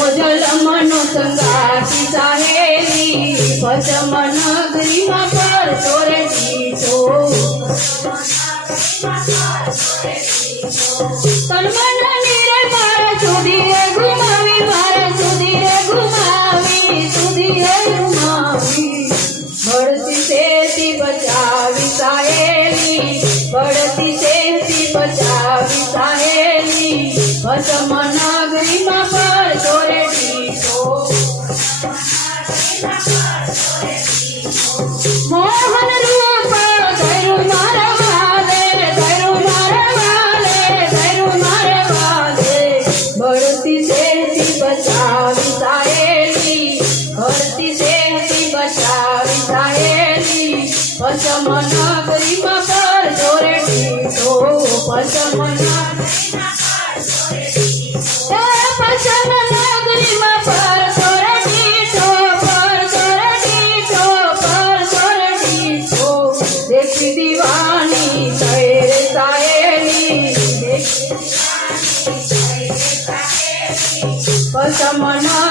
જન્મો જલમનો સંગાતી સાહેલી પચમ નગરીમાં પર ચોરે દીધો તનમન નીરે મારા સુધી રે ગુમાવી મારા સુધી રે ગુમાવી સુધી રે ગુમાવી બળતી શેતી બચાવી સાહેલી બળતી શેતી બચાવી સાહેલી ભસમ સાયેલી બચાવી સાયેલી પસમના કરીમાં કર જોરે ટીસો પસમના પસમના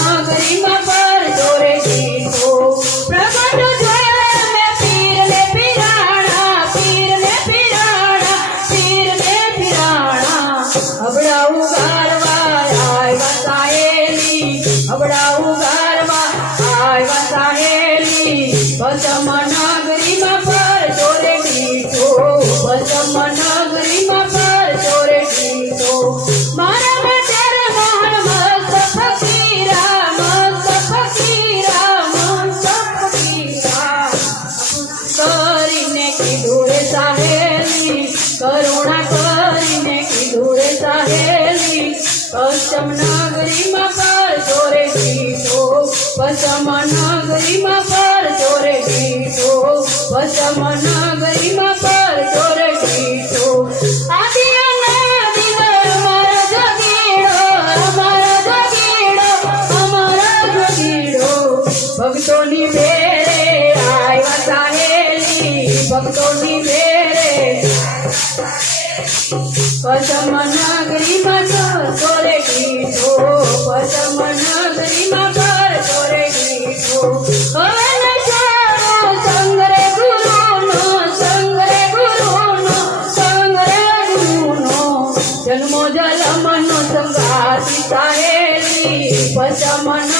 સાહેલી પચમ નગરીમાં પર ચોરે દીધો પચમ નગરીમાં પર ચોરે દીધો મારા બેટારે મોહન મસ્ત ફકીરા મસ્ત ફકીરા મસ્ત ફકીરા કરીને કીધું રે સાહેલી કરુણા કરીને કીધું રે સાહેલી પશ્ચમ ભક્તોની બેરે આવ્યા સાહેલી ભક્તોની બેરે પચમ નગરીમાં ઘર ચોરે દીધો પચમ નગરીમાં ઘર ચોરે દીધો હવે નશાનો સંગ રે ગુરુનો સંગ રે ગુરુનો સંગ રે ગુરુનો જન્મો જલમનો સંગાતી સાહેલી પચમ